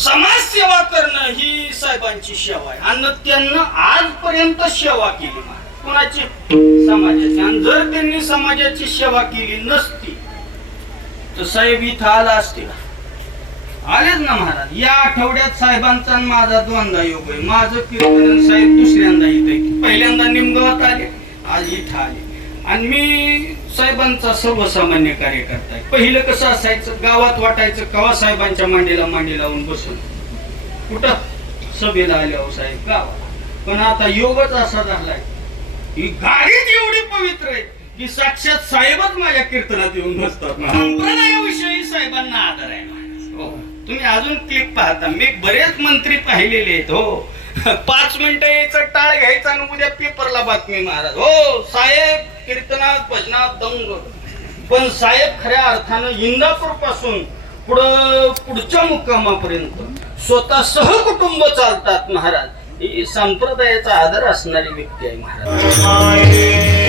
समाजसेवा करणं ही साहेबांची सेवा आहे आणि त्यांना आजपर्यंत सेवा केली कोणाची? समाजाची. आणि जर त्यांनी समाजाची सेवा केली नसती तर साहेब इथं आला असते का? आलेच ना महाराज. या आठवड्यात साहेबांचा आणि माझा दोनदा योग आहे. माझं कीर्तन साहेब दुसऱ्यांदा इथे, पहिल्यांदा निमगावात आले, आज इथं आले. आणि मी साहेबांचा सर्वसामान्य कार्यकर्ता आहे. पहिलं कसं असायचं, गावात वाटायचं कवा साहेबांच्या मांडीला मांडी लावून बसून कुठं सभेला आल्यावर साहेब गावाला. पण आता योगच असा झालाय ही गाडीच एवढी पवित्र आहे की साक्षात साहेबच माझ्या कीर्तनात येऊन बसतात. संप्रदायाविषयी साहेबांना आदर आहे. हो, तुम्ही अजून क्लिप पाहता. मी बरेच मंत्री पाहिलेले आहेत. हो, 5 मिनिटं यायचं टाळ घ्यायचा आणि उद्या पेपरला बातमी महाराज. हो, साहेब कीर्तनात भजनात दंग. पण साहेब खऱ्या अर्थानं इंदापूर पासून पुढच्या मुक्कामापर्यंत स्वतः सहकुटुंब चालतात महाराज. ही संप्रदायाचा आदर असणारी व्यक्ती आहे महाराज.